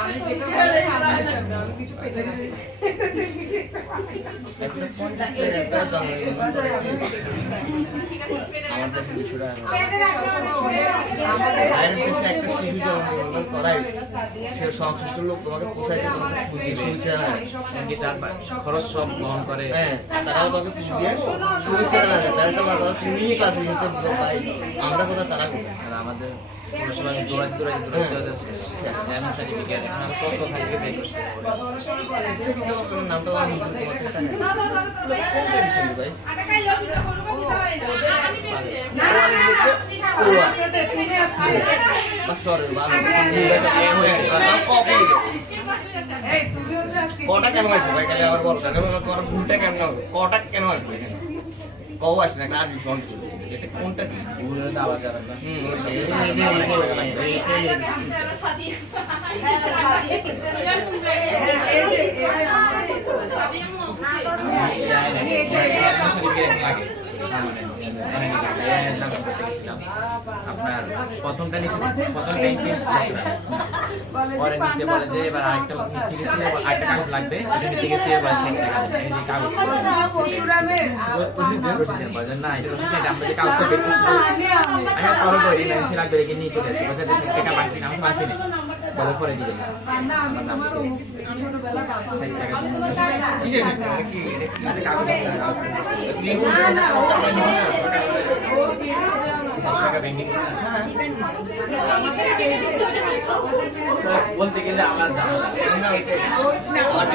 আমি যেটা সামনে আমি কিছু পেতে না। আমাদের শিশুরা আমাদের একটা শিশু জন্মগ্রহণ করাই সে সংশ্লিষ্ট লোক তোমাকে পোষায় শুভেচ্ছা খরচ সব বহন করে। হ্যাঁ, তারাও তোমাকে শুভেচ্ছা জানায়, তাহলে তোমার তুমি ক্লাস ভাই আমরা কোথায় তারা কোথায়। আর আমাদের কোনো সময় দৌড়াতে শেষ সার্টিফিকেট এখন আমি কত সার্টিফিকেট বের করছি। নামটা ভাই কটা কেন আসবে ভাই? তাহলে আবার বলতে তোমার ভুলটা কেন হবে? কটা কেন আসবে? কও আসবে না আর রিফন্ড করবে, এটা কোনটা কি ভুলে দাওয়া যাবে না। আপনার প্রথমটা নিচে প্রথমটা ইনফ্লুয়েন্স পরে নিচে বলে যে এবার আরেকটা আরেকটা কাগজ লাগবে, এটা নিতে গেছে এবার সেই কাগজ না এটা রসিদ এটা আমরা যে কাগজটা বের করছি আমি পরে করি লাইসেন্স লাগবে রেখে নিয়ে চলে আসছি বলছে যে 60 টাকা বাকি না আমি বাকি নেই বলে পরে দিয়ে দিলাম আমার নাম লিখে দিয়েছি 60 টাকা ঠিক আছে কি এটা কি কাগজ টাকা বেন্ডিং বলতে গেলে আমার ঝামেলা আবার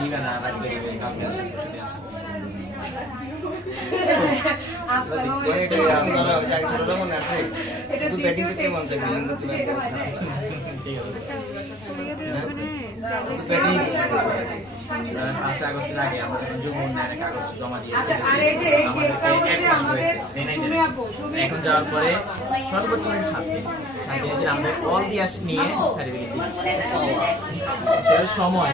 দিবে না লাগবে কালকে আসেন বসে আসেন মনে আছে শুধু ব্যাটিং করতে মন চায়, বোলিং করতে ব্যাটিং 5 আগস্টের আগে আমরা যখন যুব উন্নয়নের কাগজ জমা দিয়েছি আমাদেরকে 1 মাস হয়েছে এখন যাওয়ার পরে সর্বোচ্চ 7 দিন আমরা অল দিয়ে নিয়ে সার্টিফিকেট দিয়েছি সেটার সময়